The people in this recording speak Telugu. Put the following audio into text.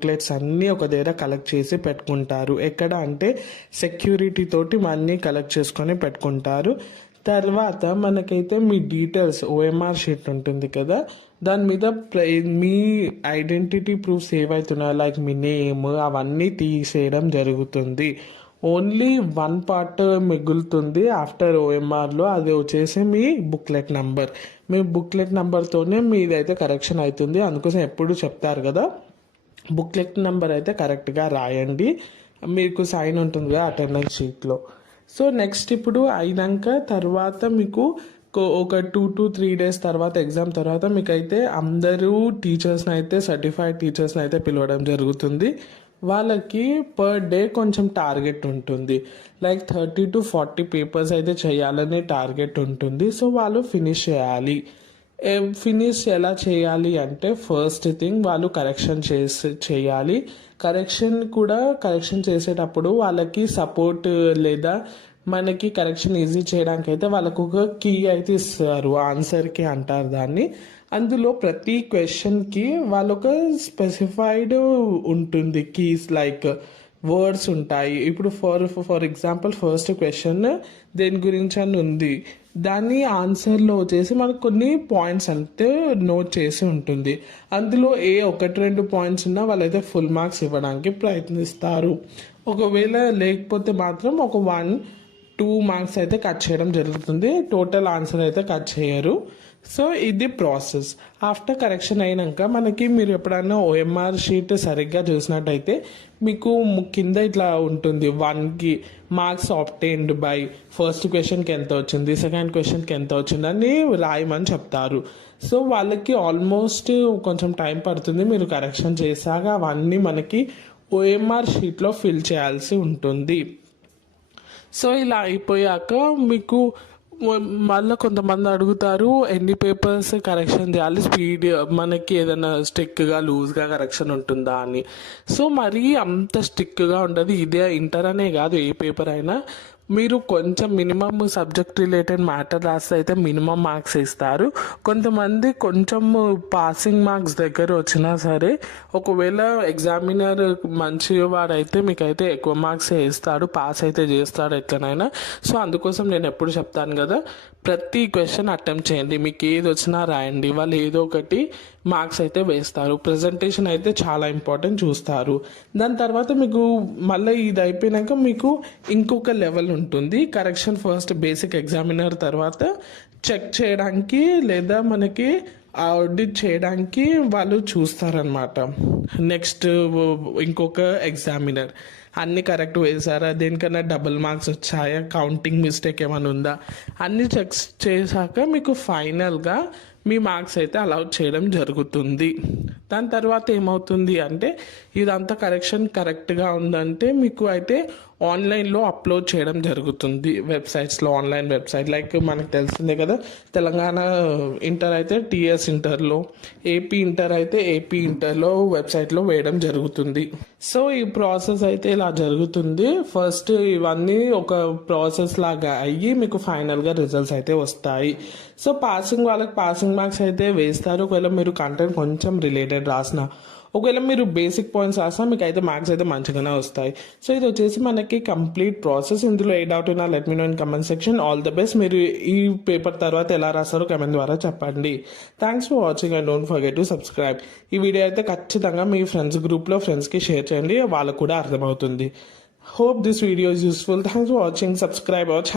బుక్లెట్స్ అన్నీ ఒక దగ్గర కలెక్ట్ చేసి పెట్టుకుంటారు. ఎక్కడ అంటే సెక్యూరిటీ తోటి అన్నీ కలెక్ట్ చేసుకొని పెట్టుకుంటారు. తర్వాత మనకైతే మీ డీటెయిల్స్ ఓఎంఆర్ షీట్ ఉంటుంది కదా, దాని మీద మీ ఐడెంటిటీ ప్రూఫ్స్ ఏవైతున్నాయో లైక్ మీ నేమ్ అవన్నీ తీసేయడం జరుగుతుంది. ఓన్లీ వన్ పార్ట్ మిగులుతుంది ఆఫ్టర్ ఓఎంఆర్లో, అది వచ్చేసి మీ బుక్లెట్ నెంబర్. మీ బుక్లెట్ నెంబర్తోనే మీదైతే కరెక్షన్ అవుతుంది. అందుకోసం ఎప్పుడు చెప్తారు కదా, బుక్లెట్ నెంబర్ అయితే కరెక్ట్గా రాయండి. మీకు సైన్ ఉంటుంది కదా అటెండెన్స్ షీట్లో. సో నెక్స్ట్ ఇప్పుడు అయినాక తర్వాత మీకు ఒక 2 to 3 days తర్వాత ఎగ్జామ్ తర్వాత మీకైతే అందరూ టీచర్స్ని అయితే సర్టిఫైడ్ టీచర్స్ని అయితే పిలవడం జరుగుతుంది. వాళ్ళకి పర్ డే కొంచెం టార్గెట్ ఉంటుంది, లైక్ 30 to 40 పేపర్స్ అయితే చేయాలనే టార్గెట్ ఉంటుంది. సో వాళ్ళు ఫినిష్ చేయాలి. ఫినిష్ ఎలా చేయాలి అంటే ఫస్ట్ థింగ్ వాళ్ళు కరెక్షన్ చేయాలి. కరెక్షన్ చేసేటప్పుడు వాళ్ళకి సపోర్ట్ లేదా మనకి కరెక్షన్ ఈజీ చేయడానికి అయితే వాళ్ళకు ఒక కీ అయితే ఇస్తారు, ఆన్సర్కి అంటారు దాన్ని. అందులో ప్రతి క్వశ్చన్కి వాళ్ళొక స్పెసిఫైడ్ ఉంటుంది కీస్, లైక్ వర్డ్స్ ఉంటాయి. ఇప్పుడు ఫర్ ఎగ్జాంపుల్ ఫస్ట్ క్వశ్చన్ దేని గురించి అని ఉంది, దాని ఆన్సర్లో వచ్చేసి మనకు కొన్ని పాయింట్స్ అంటే నోట్ చేసి ఉంటుంది. అందులో 1-2 పాయింట్స్ ఉన్నా వాళ్ళైతే ఫుల్ మార్క్స్ ఇవ్వడానికి ప్రయత్నిస్తారు. ఒకవేళ లేకపోతే మాత్రం ఒక 1-2 మార్క్స్ అయితే కట్ చేయడం జరుగుతుంది, టోటల్ ఆన్సర్ అయితే కట్ చేయరు. సో ఇది ప్రాసెస్. ఆఫ్టర్ కరెక్షన్ అయినాక మనకి మీరు ఎప్పుడైనా ఓఎంఆర్ షీట్ సరిగ్గా చూసినట్టయితే మీకు కింద ఇట్లా ఉంటుంది 1కి మార్క్స్ ఆబ్టైన్డ్ బై, ఫస్ట్ క్వశ్చన్కి ఎంత వచ్చింది, సెకండ్ క్వశ్చన్కి ఎంత వచ్చింది అని రాయమని చెప్తారు. సో వాళ్ళకి ఆల్మోస్ట్ కొంచెం టైం పడుతుంది. మీరు కరెక్షన్ చేశాక అవన్నీ మనకి ఓఎంఆర్ షీట్లో ఫిల్ చేయాల్సి ఉంటుంది. సో ఇలా అయిపోయాక మీకు మళ్ళీ కొంతమంది అడుగుతారు ఎన్ని పేపర్స్ కరెక్షన్ చేయాలి, స్పీడ్ మనకి ఏదైనా స్ట్రిక్ట్గా లూజ్గా కరెక్షన్ ఉంటుందా అని. సో మరీ అంత స్ట్రిక్ట్గా ఉండదు. ఇదే ఇంటర్ అనే కాదు, ఏ పేపర్ అయినా మీరు కొంచెం మినిమం సబ్జెక్ట్ రిలేటెడ్ మ్యాటర్ రాస్తే అయితే మినిమం మార్క్స్ ఇస్తారు. కొంతమంది కొంచెం పాసింగ్ మార్క్స్ దగ్గర వచ్చినా సరే ఒకవేళ ఎగ్జామినర్ మంచి వాడైతే మీకైతే ఎక్కువ మార్క్స్ ఇస్తాడు, పాస్ అయితే చేస్తాడు ఎట్లనైనా. సో అందుకోసం నేను ఎప్పుడు చెప్తాను కదా, ప్రతి క్వశ్చన్ అటెంప్ట్ చేయండి, మీకు ఏది వచ్చినా రాయండి, వాళ్ళు ఏదో ఒకటి మార్క్స్ అయితే వేస్తారు. ప్రజెంటేషన్ అయితే చాలా ఇంపార్టెంట్ చూస్తారు. దాని తర్వాత మీకు మళ్ళీ ఇది అయిపోయినాక మీకు ఇంకొక లెవెల్ ఉంటుంది కరెక్షన్. ఫస్ట్ బేసిక్ ఎగ్జామినర్ తర్వాత చెక్ చేయడానికి లేదా మనకి ఆడిట్ చేయడానికి వాళ్ళు చూస్తారనమాట. నెక్స్ట్ ఇంకొక ఎగ్జామినర్ అన్నీ కరెక్ట్ వేసారా, దేనికన్నా డబుల్ మార్క్స్ వచ్చాయా, కౌంటింగ్ మిస్టేక్ ఏమైనా ఉందా, అన్నీ చెక్ చేశాక మీకు ఫైనల్గా మీ మార్క్స్ అయితే అలౌ చేయడం జరుగుతుంది. దాని తర్వాత ఏమవుతుంది అంటే ఇదంతా కరెక్ట్గా ఉందంటే మీకు అయితే ఆన్లైన్లో అప్లోడ్ చేయడం జరుగుతుంది వెబ్సైట్స్లో. ఆన్లైన్ వెబ్సైట్ లైక్ మనకు తెలిసిందే కదా, తెలంగాణ ఇంటర్ అయితే టీఎస్ ఇంటర్లో, ఏపీ ఇంటర్ అయితే ఏపీ ఇంటర్లో వెబ్సైట్లో వేయడం జరుగుతుంది. సో ఈ ప్రాసెస్ అయితే ఇలా జరుగుతుంది. ఫస్ట్ ఇవన్నీ ఒక ప్రాసెస్ లాగా అయ్యి మీకు ఫైనల్గా రిజల్ట్స్ అయితే వస్తాయి. సో పాసింగ్ వాళ్ళకి పాసింగ్ మార్క్స్ అయితే వేస్తారు ఒకవేళ మీరు కంటెంట్ కొంచెం రిలేటెడ్ రాసిన. ఒకవేళ మీరు బేసిక్ పాయింట్స్ రాసినా మీకు అయితే మార్క్స్ అయితే మంచిగానే వస్తాయి. సో ఇది వచ్చేసి మనకి కంప్లీట్ ప్రాసెస్. ఇందులో ఏ డౌట్ ఉన్నా let me know in comment section. All the best. మీరు ఈ పేపర్ తర్వాత ఎలా రాస్తారో కమెంట్ ద్వారా చెప్పండి. Thanks for watching and don't forget to subscribe. ఈ వీడియో అయితే ఖచ్చితంగా మీ గ్రూప్లో ఫ్రెండ్స్కి షేర్ చేయండి, వాళ్ళకు కూడా అర్థమవుతుంది. Hope this video is useful. Thanks for watching. Subscribe our channel.